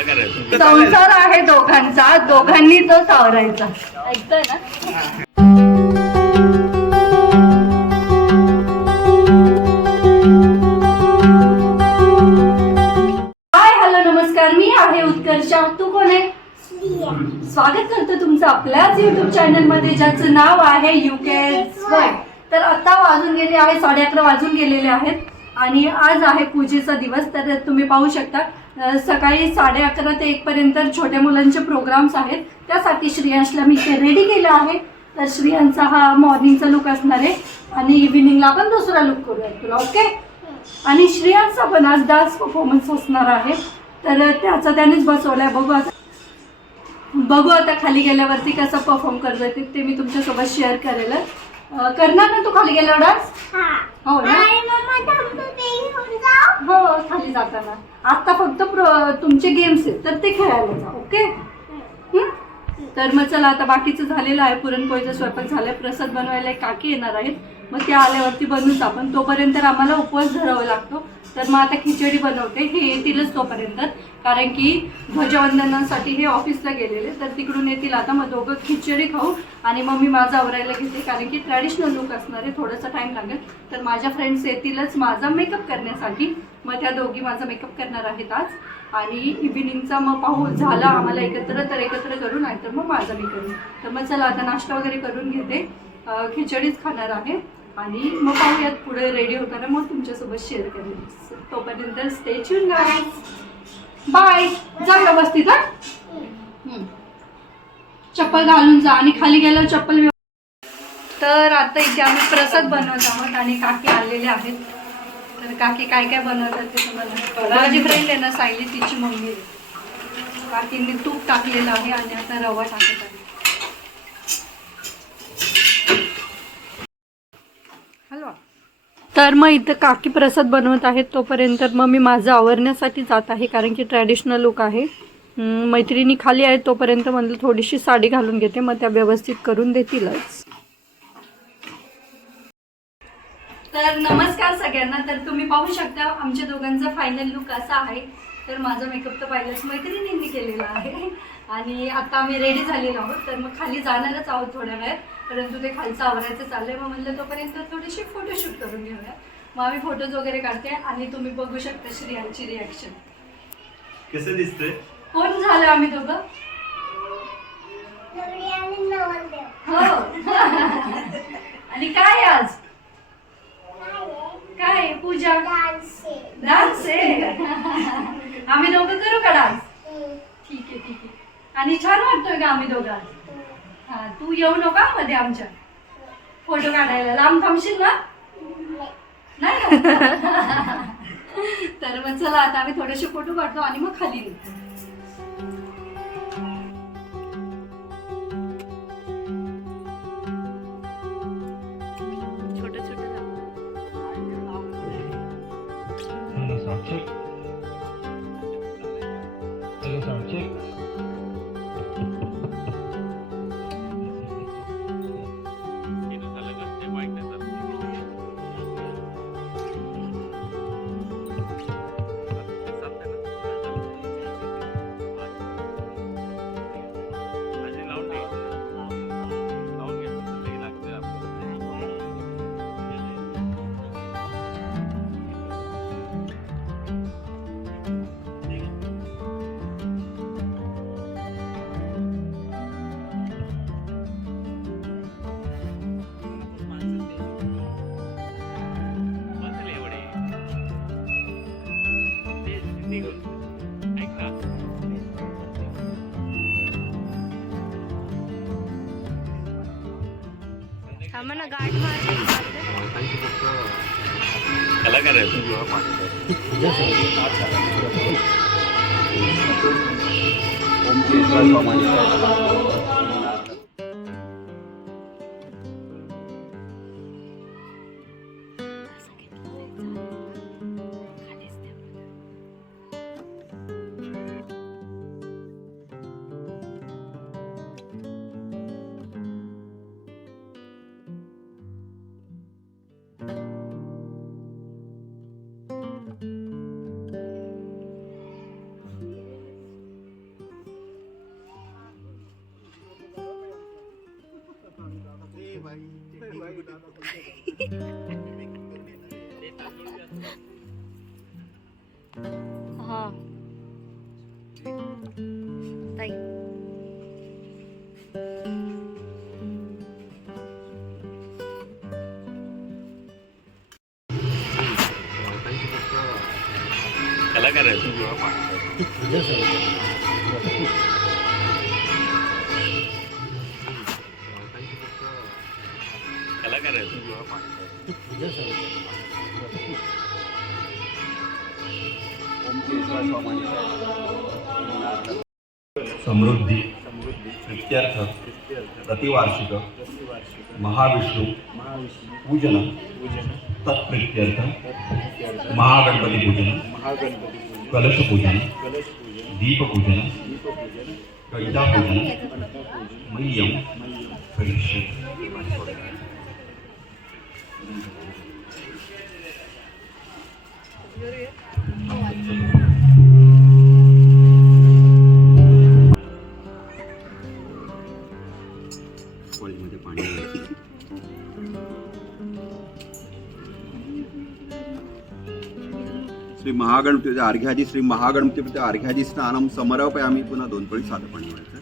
संसार आहे दोघांचा, दोघांनी तो सावरायचा. ऐकतोय ना? मी आहे उत्कर्षा. तू कोण आहे? स्वागत करतो तुमचं आपल्याच युट्यूब चॅनल मध्ये, ज्याचं नाव आहे UK. तर आता वाजून गेले आहे 11:30 वाजून गेलेले आहेत आणि आज आहे पूजेचा दिवस. तर तुम्ही पाहू शकता सकाळी 11:30 ते 1 पर्यंत छोट्या मुलांचे प्रोग्राम्स आहेत. त्यासाठी श्रेयांशला मी ते रेडी केलं आहे. तर श्रेयांचा हा मॉर्निंगचा लुक असणार आहे आणि इव्हिनिंगला आपण दुसरा लुक करूया तुला. ओके. आणि श्रेयांचा पण आज डान्स परफॉर्मन्स असणार आहे. तर त्याचा त्यानेच बसवलाय. बघू आता खाली गेल्यावरती कसं परफॉर्म करतोय ते मी तुमच्यासोबत शेअर करेल. करणार ना तू खाली गेल्यावर डान्स? हो ना. हो, खाली जाताना आता फक्त तुमचे गेम्स आहेत तर ते खेळायला जा. ओके. तर मग चला, आता बाकीचं झालेलं आहे. पुरणपोळीचा स्वयंपाक झालाय. प्रसाद बनवायला काकी येणार आहेत, मग ते आल्यावरती बनवूच आपण. तोपर्यंत आम्हाला उपवास धरावा लागतो. तर मग आता खिचडी बनवते. हे येतीलच तोपर्यंत, कारण की ध्वजवंदनासाठी हे ऑफिसला गेलेले. तर तिकडून येतील आता. मग दोघं खिचडी खाऊ आणि मग मी माझं आवरायला घेते, कारण की ट्रॅडिशनल लुक असणार आहे. थोडासा टाईम लागेल. तर माझ्या फ्रेंड्स येतीलच माझा मेकअप करण्यासाठी. मग त्या दोघी माझा मेकअप करणार आहेत आज. आणि इव्हिनिंगचा मग पाहू, झाला आम्हाला एकत्र तर एकत्र करू, नाहीतर मग माझा मी करू. तर मग चला आता नाश्ता वगैरे करून घेते. खिचडीच खाणार आहे आणि मग पाहूयात पुढे रेडी होताना मग तुमच्यासोबत शेअर करेन. तोपर्यंत स्टे ट्यून गाईज. बाय. जा व्यवस्थित. चप्पल घालून जा आणि खाली गेल्यावर चप्पल. तर आता इथे आम्ही प्रसाद बनवत आहोत आणि काकी आलेले आहेत. तर काकी काय काय बनवतात ते तुम्हाला. माझी फ्रेंड आहे ना सायली, तिची मम्मी आहे. काकींनी तूप टाकलेलं आहे आणि आता रवा टाकत आहे. हलवा. तर मग इथं काकी प्रसाद बनवत आहेत. तोपर्यंत मग मी माझं आवरण्यासाठी जात आहे, कारण की ट्रॅडिशनल लुक आहे. मैत्रिणी खाली आहेत, तोपर्यंत म्हणलं थोडीशी साडी घालून घेते, मग त्या व्यवस्थित करून देतीलच. तर नमस्कार सगळ्यांना. तर तुम्ही पाहू शकता आमच्या दोघांचा फायनल लुक असा आहे. तर माझा मेकअप तर पाहिलंच मैत्रिणींनी केलेला आहे आणि आता आम्ही रेडी झालेलो आहोत. तर मग खाली जाणारच आहोत थोड्या वेळात, परंतु ते खालचं आवरायचं चाललंय. मग म्हणलं तोपर्यंत थोडीशी फोटोशूट करून घेऊया. मग आम्ही फोटोज वगैरे काढते आणि तुम्ही बघू शकता श्रेयांची रिॲक्शन. कसं दिसतंय? कोण झालं आम्ही दोघं? हो. आणि काय आज काय पूजा? डान्स आहे. आम्ही दोघं करू का डान्स? ठीक आहे ठीक आहे. आणि छान वाटतोय का आम्ही दोघं? हा, तू येऊ नका मध्ये आमच्या फोटो काढायला. लांब थांबशील ना? नाही. तर मग चला आता आम्ही थोडेसे फोटो काढतो आणि मग खाली येऊ. आम्हाला गाठ मारली. कलाकार आहे. हा ताई कलाकार आहे तू. कलाकार आहे तू. समृद्धी प्रित्यर्थ प्रतिवार्षिक महाविष्णू पूजन तत्प्रित्यर्थ महागणपती पूजन कलश पूजन दीपपूजन कैदा पूजन मह्यम करिष्ये. कॉलेजमध्ये पाणी श्री महागणपती अर्घ्याजी श्री महागणपती अर्घ्याजी स्नानम समर्पयामी. पुन्हा 2 पळी साधं पाणी व्हायचं.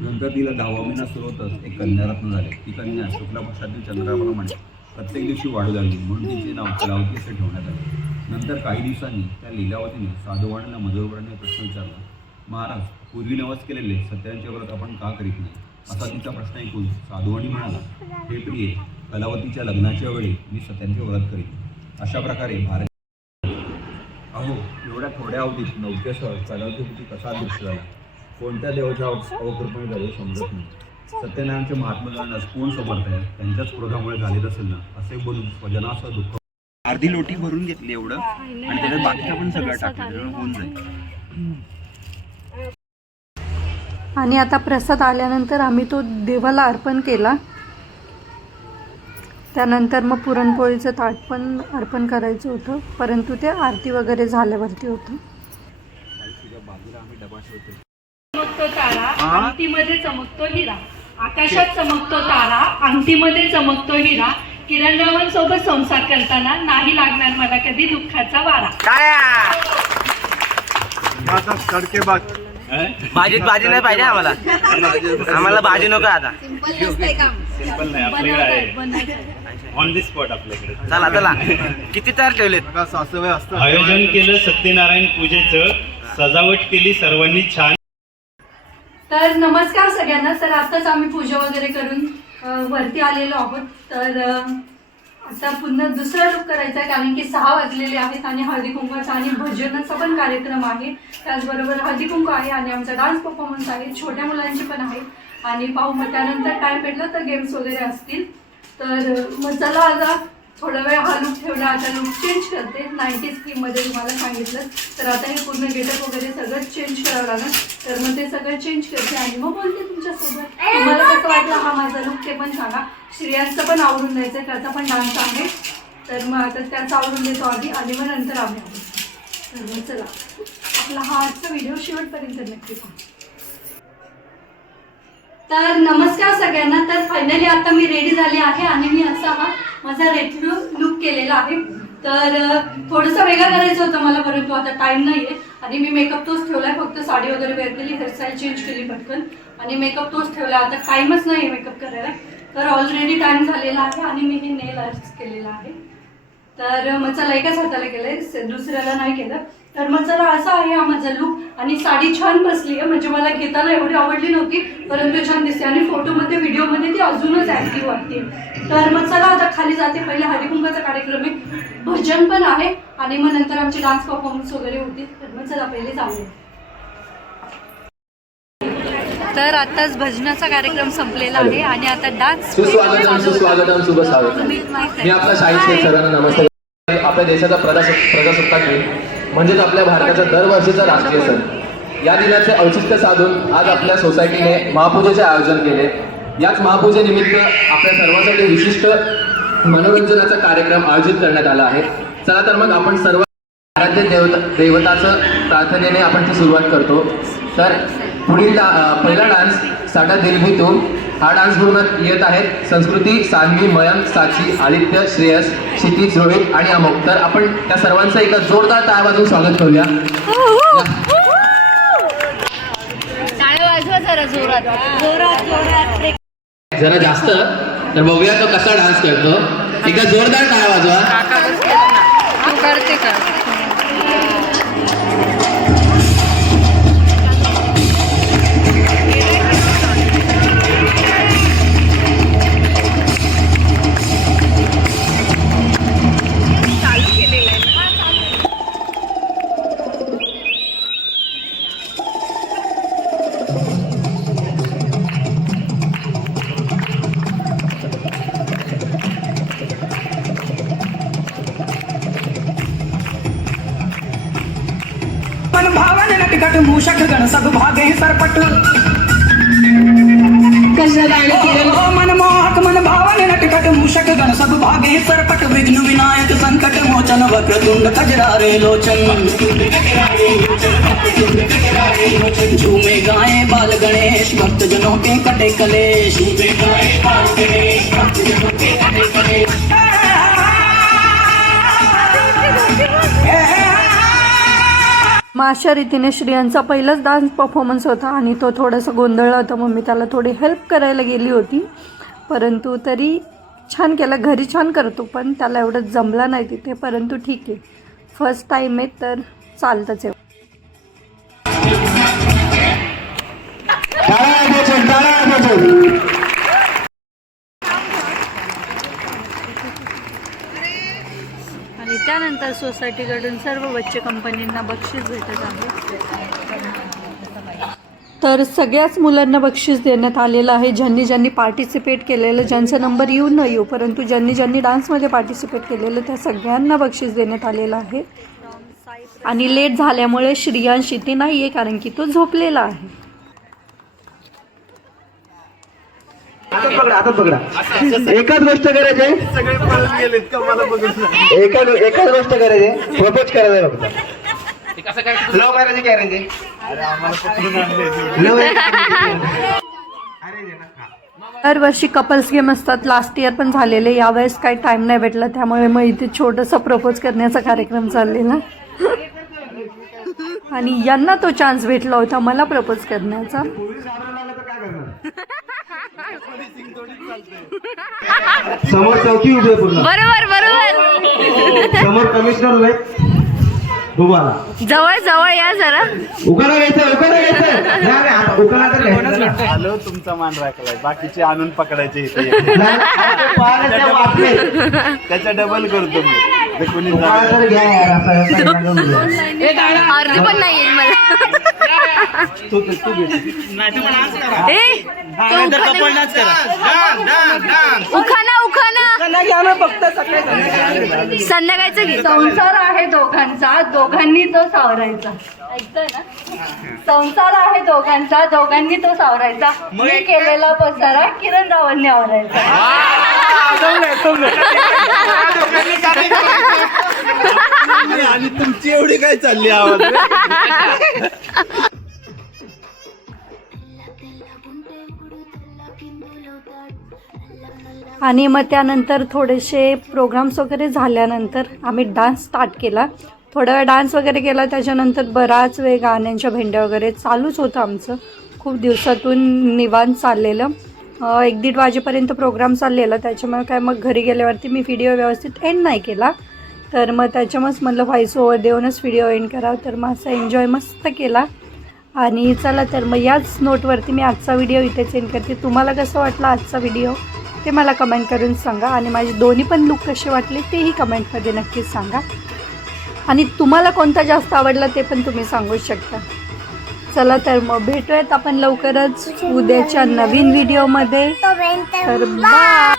नंतर तिला 10वा महिना सुरू होतच एक कन्यारत्न झाले. ती कन्या शुक्ला पक्षातील चंद्राप्रमाणे प्रत्येक दिवशी वाढू लागली म्हणून तिचे नाव कलावती असे ठेवण्यात आले. नंतर काही दिवसांनी त्या लीलावतीने साधुवाणीला मधुरपणाने प्रश्न विचारला, महाराज, पूर्वी नवस केलेले सत्यांचे व्रत आपण का करीत नाही? असा तिचा प्रश्न ऐकून साधुवाणी म्हणाला, हे प्रिये, कलावतीच्या लग्नाच्या वेळी मी सत्यांचे व्रत करीन. अशा प्रकारे भारत अहो एवढ्या थोड्या अवधीत नौकेसह कलावती कसा दृश्य झाला. कोणत्या देवाच्या अवकृपेने झाले समजत नाही. सत्यनारायणचे महात्मा जाणण्यास कोण समर्थ आहे? त्यांच्याच क्रोधामुळे झालेलं असेल ना, असे बोलून स्वजनासह दुःख. अर्धी लोटी भरून घेतली एवढं आणि त्याच्यात बाकीचं पण सगळं टाकलं होऊन जाईल. आणि आता प्रसाद आल्यानंतर आम्ही तो देवाला अर्पण केला. त्यानंतर मग पुरणपोळीचं ताट पण अर्पण करायचं होतं, परंतु ते आरती वगैरे झाल्यावरती होतं. चमकतो तारा अंगठीमध्ये चमकतो हिरा, आकाशात चमकतो तारा अंगठीमध्ये चमकतो हिरा, किरण सोबत संसार करताना नाही लागणार मला कधी दुःखाचा वारा. भाजी नाही पाहिजे आम्हाला. आम्हाला भाजी नको आता. सिंपल नाही, आपल्याकडे आहे ऑन दी स्पॉट आपल्याकडे. चला किती तयार ठेवलेत. आयोजन केलं सत्यनारायण पूजेचं, सजावट केली सर्वांनी छान. तर नमस्कार सगळ्यांना. तर आताच आम्ही पूजा वगैरे करून वरती आलेलो आहोत. तर आता पुन्हा दुसरा लुक करायचा आहे, कारण की 6 वाजलेले आहेत आणि हळदी कुंकवाचा आणि भजनाचा पण कार्यक्रम आहे. त्याचबरोबर हळदी कुंकू आहे आणि आमचा डान्स परफॉर्मन्स आहे, छोट्या मुलांचे पण आहे. आणि पाहू मग त्यानंतर टाईम भेटला तर गेम्स वगैरे असतील. तर मग चला आता थोडा वेळ हा लुक ठेवला, आता लुक चेंज करते. 90s थीममध्ये तुम्हाला सांगितलं, तर आता हे पूर्ण गेटअप वगैरे सगळं चेंज करावं लागेल. तर मग ते सगळं चेंज करते आणि मग बोलते तुमच्यासोबत. तुम्हाला कसं वाटलं हा माझा लुक ते पण सांगा. श्रेयांचं पण आवडून द्यायचं आहे, त्याचा पण डान्स आहे. तर मग आता त्याचं आवडून देतो आधी आणि मग नंतर आम्ही आवडतो. तर मग चला आपला हा आजचा व्हिडिओ शेवटपर्यंत नक्की पहा. तर नमस्कार सगळ्यांना. तर फायनली आता मी रेडी झाली आहे आणि मी असा हा माझा रेट्रो लुक केलेला आहे. तर थोडंसं वेगळं करायचं होतं मला, परंतु आता टाईम नाही आहे आणि मी मेकअप तोच ठेवला आहे. फक्त साडी वगैरे वेअर केली, हेअरस्टाईल चेंज केली पटकन आणि मेकअप तोच ठेवला. आता टाईमच नाही आहे मेकअप करायला. तर ऑलरेडी टाईम झालेला आहे आणि मी हे नेल आर्ट केलेलं आहे. तर मग चला एकाच हाताला केलं आहे, दुसऱ्याला नाही केलं. तर मग चला असा आहे हा माझा लुक आणि साडी छान बसली आहे. म्हणजे मला घेताना एवढी आवडली नव्हती, परंतु छान दिसते आणि फोटोमध्ये व्हिडिओमध्ये ती अजूनच ॲक्टिव्ह वाटते. तर मग चला आता खाली जाते. पहिले हरिकुंकाचा कार्यक्रम आहे, भजन पण आहे आणि मग नंतर आमचे डान्स परफॉर्मन्स वगैरे होते. तर मग चला पहिले जाऊया. तर आताच भजनाचा कार्यक्रम संपलेला आहे आणि आता डान्स. सुस्वागतम शुभ स्वागतम. मी आपला शाहीद शेख सरांना नमस्कार. आपल्या देशाचा प्रजासत्ताक दिन म्हणजेच आपल्या भारताचा दरवर्षीचा राष्ट्रीय सण, या दिनाचे औचित्य साधून आज आपल्या सोसायटीने महापूजेचे आयोजन केले. याच महापूजेनिमित्त आपल्या सर्वांसाठी विशिष्ट मनोरंजनाचा कार्यक्रम आयोजित करण्यात आला आहे. चला तर मग आपण सर्व आराध्य दैवताचं प्रार्थनेने आपण ती सुरुवात करतो. तर पुढील पहिला डान्स साडा दिलभूतून हा डान्स पूर्ण येत आहेत संस्कृती, सान्वी, मयंक, साची, आदित्य, श्रेयस, क्षितिज, रोहित आणि अमोक. तर आपण त्या सर्वांचं एका जोरदार टाळ्या वाजवून स्वागत करूया. टाळ्या वाजवा जरा जोरात जोरात जोरात. जरा जास्त, तर बघूया तो कसा डान्स करतो. एकदा जोरदार टाळ्या वाजवा. करते का भावन नटखट मूषक गण सब भागे सरपट मनमोहक मन भावन नटखट मूषक गण सब भागे सरपट विघ्न विनायक संकट मोचन वक्रतुंड कजरारे लोचन झूमे गाए बाल गणेश भक्त जनों के कटे कलेश. मग अशा रीतीने श्रियांचा पहिलाच डान्स परफॉर्मन्स होता आणि तो थोडासा गोंधळला होता. मग मी त्याला थोडी हेल्प करायला गेली होती, परंतु तरी छान केला. घरी छान करतो पण त्याला एवढं जमला नाही तिथे, परंतु ठीक आहे, फर्स्ट टाईम आहे तर चालतंच आहे. आणि त्यानंतर सोसायटीकडून सर्व बच्चे कंपनींना बक्षीस भेटत आहे. तर सगळ्याच मुलांना बक्षीस देण्यात आलेलं आहे. ज्यांनी ज्यांनी पार्टिसिपेट केलेलं, ज्यांचा नंबर येऊ न येऊ, परंतु ज्यांनी ज्यांनी डान्समध्ये पार्टिसिपेट केलेलं त्या सगळ्यांना बक्षीस देण्यात आलेलं आहे. आणि लेट झाल्यामुळे श्रियांश इथे नाही आहे कारण की तो झोपलेला आहे. आता पकडा एकच गोष्ट करायची, एकच गोष्ट करायची, प्रपोज करायचं फक्त. लव मॅरेज गॅरेंज दरवर्षी कपल्स गेम असतात. लास्ट इयर पण झालेले, यावेळेस काही टाईम नाही भेटला त्यामुळे मग इथे छोटंसं प्रपोज करण्याचा कार्यक्रम चाललेला आणि यांना तो चान्स भेटला होता मला प्रपोज करण्याचा. समोर चौकी उभी आहे पूर्ण, बरोबर बरोबर. समोर कमिशनर उभे उभाला. जवळ जवळ या जरा. उखाणा घ्यायचं, उखाणा घ्यायचं. नाही आता उखाणा तर घ्यायचं. आलो तुमचा मान राखलाय, बाकीचे आणून पकडायचे इथे. त्याच्या डबल करतो मी. ते कोणी तर घ्या यार, असं अर्धी पण नाही येईल मला. उखाना उखाना घ्या ना फक्त संध्याकाळचं घे. संसार आहे दोघांचा, दोघांनी तो सावरायचा. ऐकतोय ना? संसार आहे दोघांचा, दोघांनी तो सावरायचा. मी केलेला पसारा किरण रावांनी आवरायचा. आणि तुमची एवढी काय चालली आवाज. आणि मग त्यानंतर थोडेसे प्रोग्राम्स वगैरे झाल्यानंतर आम्ही डान्स स्टार्ट केला. थोडा वेळ डान्स वगैरे केला, त्याच्यानंतर बराच वेळ गाण्यांच्या भेंड्या वगैरे चालूच होतं आमचं. खूप दिवसातून निवांत चाललेलं. 1-1:30 वाजेपर्यंत प्रोग्राम चाललेला. त्याच्यामुळे काय मग घरी गेल्यावरती मी व्हिडिओ व्यवस्थित एंड नाही केला, तर मग त्याच्यामुळेच म्हटलं व्हॉइस ओव्हर देऊनच व्हिडिओ एंड करावं. तर मग असा एन्जॉय मस्त केला. आणि चला तर मग याच नोटवरती मी आजचा व्हिडिओ इथेच एंड करते. तुम्हाला कसं वाटलं आजचा व्हिडिओ ते मला कमेंट करून सांगा. आणि माझे दोन्ही पण लुक कसे वाटले तेही कमेंटमध्ये नक्कीच सांगा. आणि तुम्हाला कोणता जास्त आवडला ते पण तुम्ही सांगू शकता. चला तर मग भेटूयात आपण लवकरच उद्याच्या नवीन व्हिडिओमध्ये. तर बाय.